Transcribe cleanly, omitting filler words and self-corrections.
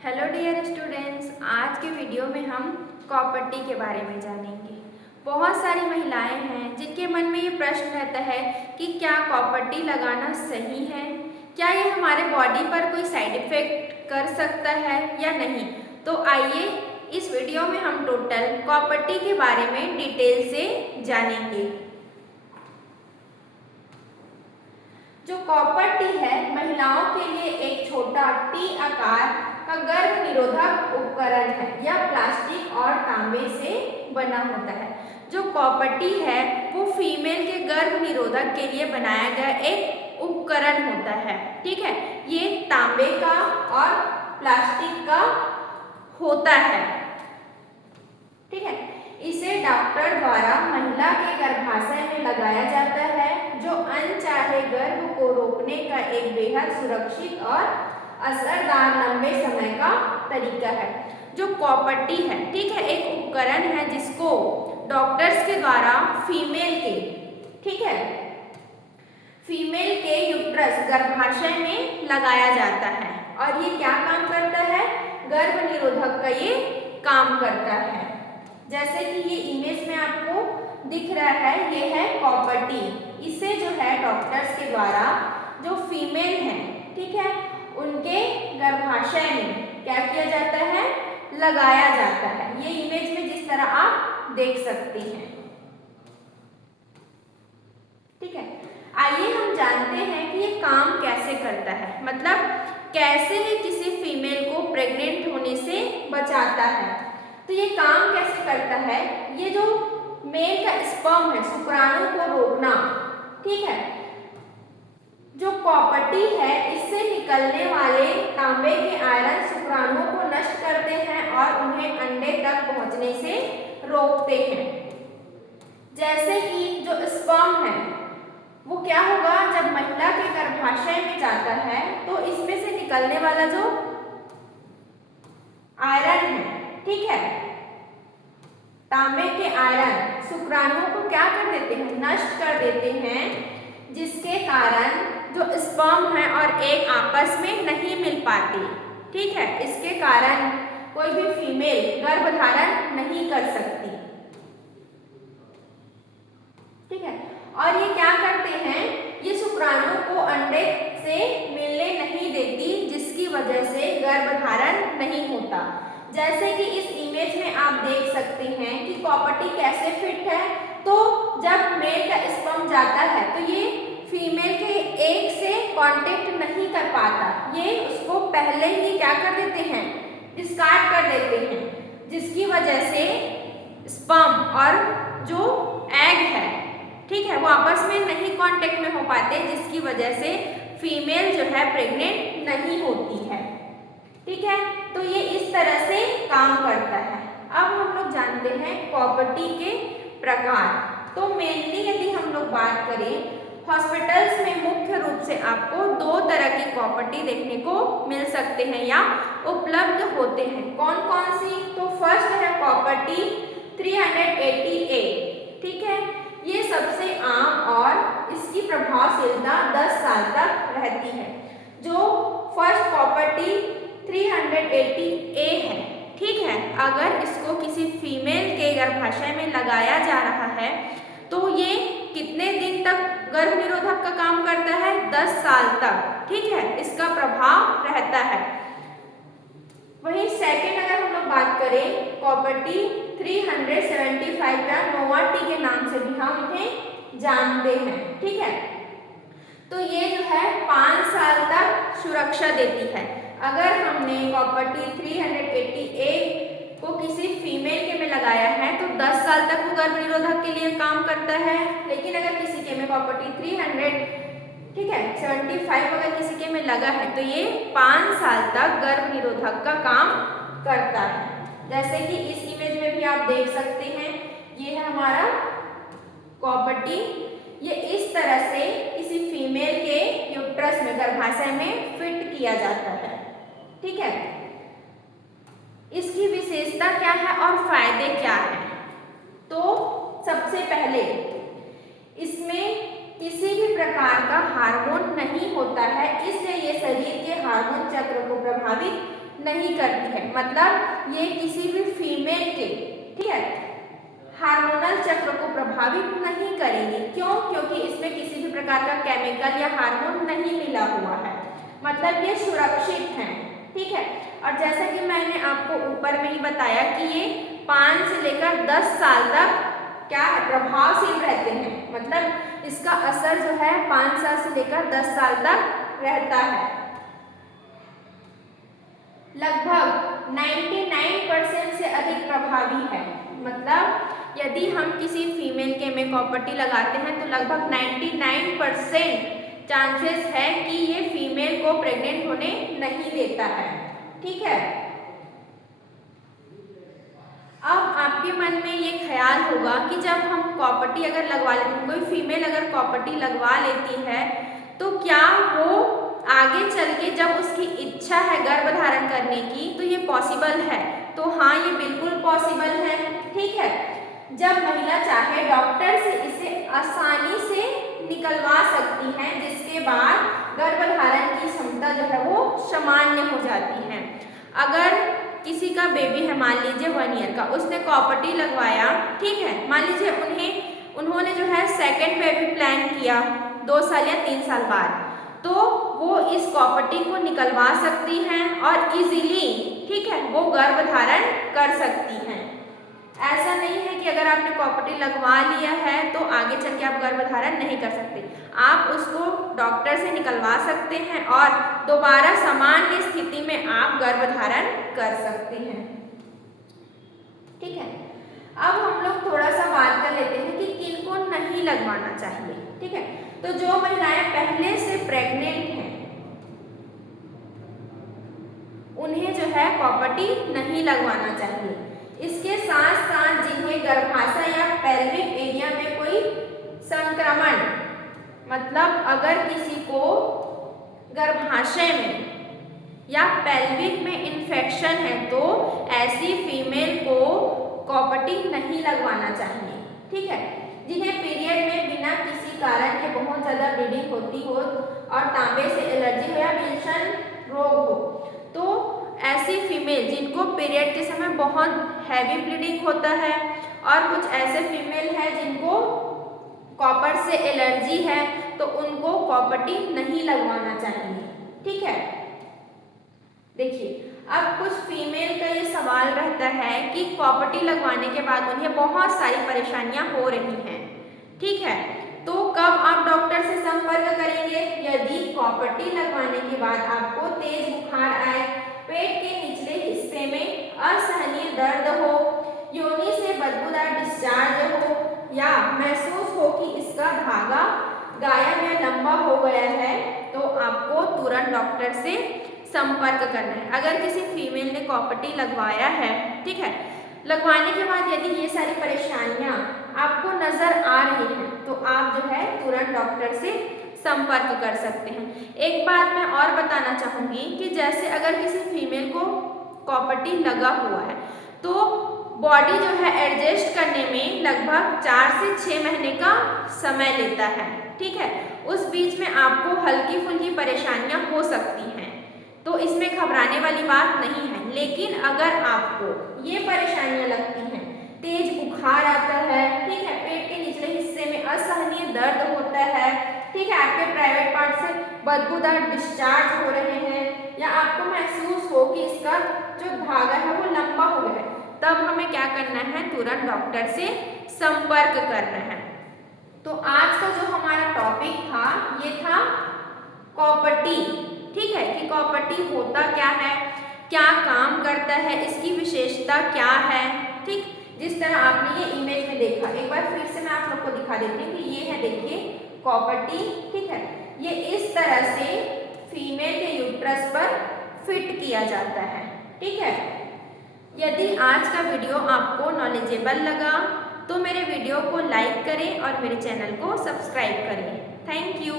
Hello dear students, आज के video में हम कॉपर्टी के बारे में जानेंगे। बहुत सारी महिलाएं हैं जिनके मन में ये प्रश्न रहता है कि क्या कॉपर्टी लगाना सही है, क्या ये हमारे बॉडी पर कोई साइड इफ़ेक्ट कर सकता है या नहीं। तो आइए इस वीडियो में हम टोटल कॉपर्टी के बारे में डिटेल से जानेंगे। जो कॉपर्टी है महिलाओं के लिए एक छोटा टी आकार का गर्भ निरोधक उपकरण है। यह प्लास्टिक और तांबे से बना होता है। जो कॉपर्टी है वो फीमेल के गर्भ निरोधक के लिए बनाया गया एक उपकरण होता है। ठीक है, ये तांबे का और प्लास्टिक का होता है। ठीक है, इसे डॉक्टर द्वारा महिला के गर्भाशय में लगाया जाता है, जो अनचाहे गर्भ को रोकने का एक बेहद सुरक्षित और असरदार लंबे समय का तरीका है। जो कॉपर्टी है, ठीक है, एक उपकरण है जिसको डॉक्टर्स के द्वारा फीमेल के यूट्रस गर्भाशय में लगाया जाता है। और ये क्या काम करता है? गर्भ निरोधक का ये काम करता है। जैसे कि ये इमेज में आपको दिख रहा है, ये है कॉपर्टी। इसे जो है डॉक्टर्स के द्वारा जो फीमेल है, ठीक है, उनके गर्भाशय में क्या किया जाता है? लगाया जाता है। ये इमेज में जिस तरह आप देख सकते हैं। ठीक है, आइए हम जानते हैं कि ये काम कैसे करता है, मतलब कैसे ये किसी फीमेल को प्रेग्नेंट होने से बचाता है। तो ये काम कैसे करता है? ये जो मेल का स्पर्म है, शुक्राणु को रोकना, ठीक है, जो कॉपर्टी है इससे निकलने वाले तांबे के आयरन शुक्राणुओं को नष्ट करते हैं और उन्हें अंडे तक पहुंचने से रोकते हैं। जैसे कि जो स्पर्म है वो क्या होगा, जब महिला के गर्भाशय में जाता है तो इसमें से निकलने वाला जो आयरन है, ठीक है, तांबे के आयरन शुक्राणुओं को क्या कर देते हैं? नष्ट कर देते हैं, जिसके कारण जो स्पर्म है और एग आपस में नहीं मिल पाती। ठीक है, इसके कारण कोई भी फीमेल गर्भधारण नहीं कर सकती। ठीक है, और ये क्या करते हैं? ये शुक्राणु को अंडे से मिलने नहीं देती, जिसकी वजह से गर्भधारण नहीं होता। जैसे कि इस इमेज में आप देख सकते हैं कि कॉपर्टी कैसे फिट है। तो जब मेल का स्पर्म जाता है तो ये फीमेल के एग से कांटेक्ट नहीं कर पाता, ये उसको पहले ही क्या कर देते हैं? डिस्कार्ड कर देते हैं, जिसकी वजह से स्पर्म और जो एग है, ठीक है, वो आपस में नहीं कांटेक्ट में हो पाते, जिसकी वजह से फीमेल जो है प्रेग्नेंट नहीं होती है। ठीक है, तो ये इस तरह से काम करता है। अब हम लोग जानते हैं कॉपर्टी के प्रकार। तो मेनली यदि हम लोग बात करें, हॉस्पिटल्स में मुख्य रूप से आपको दो तरह की कॉपर्टी देखने को मिल सकते हैं या उपलब्ध होते हैं। कौन कौन सी? तो फर्स्ट है कॉपर्टी 380A। ठीक है, ये सबसे आम और इसकी प्रभावशीलता 10 साल तक रहती है। जो फर्स्ट कॉपर्टी 380A है, ठीक है, अगर इसको किसी फीमेल के गर्भाशय में लगाया जा रहा है तो ये कितने दिन तक गर्भ निरोधक का काम करता है? 10 साल तक। ठीक है, इसका प्रभाव रहता है। वहीं सेकेंड अगर हम लोग बात करें, कॉपर्टी 375 या नोवाटी के नाम से भी हम इन्हें जानते हैं। ठीक है, तो ये जो है 5 साल तक सुरक्षा देती है। अगर हमने कॉपर्टी 380A को किसी फीमेल के में लगाया है तो 10 साल तक वो गर्भ निरोधक के लिए काम करता है। लेकिन अगर किसी के में कॉपर्टी 375 अगर किसी के में लगा है तो ये 5 साल तक गर्भ निरोधक का काम करता है। जैसे कि इस इमेज में भी आप देख सकते हैं, ये है हमारा कॉपर्टी। ये इस तरह से किसी फीमेल के यूट्रस में, गर्भाशय में फिट किया जाता है। ठीक है, इसकी विशेषता क्या है और फायदे क्या है? तो सबसे पहले इसमें किसी भी प्रकार का हार्मोन नहीं होता है, इसलिए ये शरीर के हार्मोन चक्र को प्रभावित नहीं करती है। मतलब ये किसी भी फीमेल के, ठीक है, हार्मोनल चक्र को प्रभावित नहीं करेगी। क्यों? क्योंकि इसमें किसी भी प्रकार का केमिकल या हार्मोन नहीं मिला हुआ है, मतलब ये सुरक्षित है, ठीक है। और जैसा कि मैंने आपको ऊपर में ही बताया कि ये 5 से लेकर 10 साल तक क्या है, प्रभावशील रहते हैं। मतलब इसका असर जो है 5 साल से लेकर 10 साल तक रहता है। लगभग 99% से अधिक प्रभावी है। मतलब यदि हम किसी फीमेल के में कॉपर टी लगाते हैं तो लगभग 99% चांसेस है कि ये फीमेल को प्रेग्नेंट होने नहीं देता है, ठीक है। अब आपके मन में ये ख्याल होगा कि जब हम कॉपर टी अगर लगवा लेते हैं, कोई फीमेल अगर कॉपर टी लगवा लेती है तो क्या वो आगे चल के जब उसकी इच्छा है गर्भ धारण करने की तो ये पॉसिबल है? तो हाँ, ये बिल्कुल पॉसिबल है, ठीक है। जब महिला चाहे डॉक्टर से इसे आसानी से निकलवा सकती है, जिसके बाद गर्भधारण की क्षमता जो है वो सामान्य हो जाती है। अगर किसी का बेबी है, मान लीजिए 1 ईयर का, उसने कॉपर टी लगवाया, ठीक है, मान लीजिए उन्होंने जो है सेकेंड बेबी प्लान किया 2 साल या 3 साल बाद, तो वो इस कॉपर टी को निकलवा सकती हैं और इजीली, ठीक है, वो गर्भधारण कर सकती हैं। ऐसा नहीं है कि अगर आपने कॉपर टी लगवा लिया है तो आगे चल के आप गर्भधारण नहीं कर सकते। आप उसको डॉक्टर से निकलवा सकते हैं और दोबारा सामान्य स्थिति में आप गर्भधारण कर सकते हैं, ठीक है। अब हम लोग थोड़ा सा बात कर लेते हैं कि किनको नहीं लगवाना चाहिए, ठीक है। तो जो महिलाएं पहले से प्रेग्नेंट हैं उन्हें जो है कॉपर टी नहीं लगवाना चाहिए। इसके साथ साथ जिन्हें गर्भाशय या पेल्विक एरिया में कोई संक्रमण, मतलब अगर किसी को गर्भाशय में या पेल्विक में इन्फेक्शन है तो ऐसी फीमेल को कॉपर टी नहीं लगवाना चाहिए, ठीक है। जिन्हें पीरियड में बिना किसी कारण के बहुत ज़्यादा ब्लीडिंग होती हो और तांबे से एलर्जी हो या विल्सन रोग हो, तो ऐसी फीमेल जिनको पीरियड के समय बहुत हैवी ब्लीडिंग होता है और कुछ ऐसे फीमेल हैं जिनको कॉपर से एलर्जी है तो उनको कॉपर टी नहीं लगवाना चाहिए, ठीक है। देखिए, अब कुछ फीमेल का ये सवाल रहता है कि कॉपर टी लगवाने के बाद उन्हें बहुत सारी परेशानियां हो रही हैं, ठीक है। तो कब आप डॉक्टर से संपर्क करेंगे? यदि कॉपर टी लगवाने के बाद आपको तेज बुखार आए, पेट के निचले हिस्से में असहनीय दर्द हो, योनि से बदबूदार डिस्चार्ज हो या महसूस हो कि इसका धागा गायब या लंबा हो गया है, तो आपको तुरंत डॉक्टर से संपर्क करना है। अगर किसी फीमेल ने कॉपर टी लगवाया है, ठीक है, लगवाने के बाद यदि ये सारी परेशानियां आपको नजर आ रही हैं तो आप जो है तुरंत डॉक्टर से संपर्क कर सकते हैं। एक बात मैं और बताना चाहूँगी कि जैसे अगर किसी फीमेल को कॉपर टी लगा हुआ है तो बॉडी जो है एडजस्ट करने में लगभग 4 से 6 महीने का समय लेता है, ठीक है। उस बीच में आपको हल्की फुल्की परेशानियां हो सकती हैं, तो इसमें घबराने वाली बात नहीं है। लेकिन अगर आपको ये परेशानियां लगती हैं, तेज बुखार आता है, ठीक है, पेट के निचले हिस्से में असहनीय दर्द होता है, ठीक है, आपके प्राइवेट पार्ट से बदबूदार डिस्चार्ज हो रहे हैं या आपको महसूस हो कि इसका जो धागा है वो लंबा हो गया है, तब हमें क्या करना है? तुरंत डॉक्टर से संपर्क करना है। तो आज का जो हमारा टॉपिक था ये था कॉपर टी, ठीक है, कि कॉपर टी होता क्या है, क्या काम करता है, इसकी विशेषता क्या है, ठीक। जिस तरह आपने ये इमेज में देखा, एक बार फिर से मैं आप लोग को दिखा देती हूँ कि ये है, देखिए कॉपर टी, ठीक है। ये इस तरह से फीमेल के यूट्रस पर फिट किया जाता है, ठीक है। यदि आज का वीडियो आपको नॉलेजेबल लगा तो मेरे वीडियो को लाइक करें और मेरे चैनल को सब्सक्राइब करें। Thank you.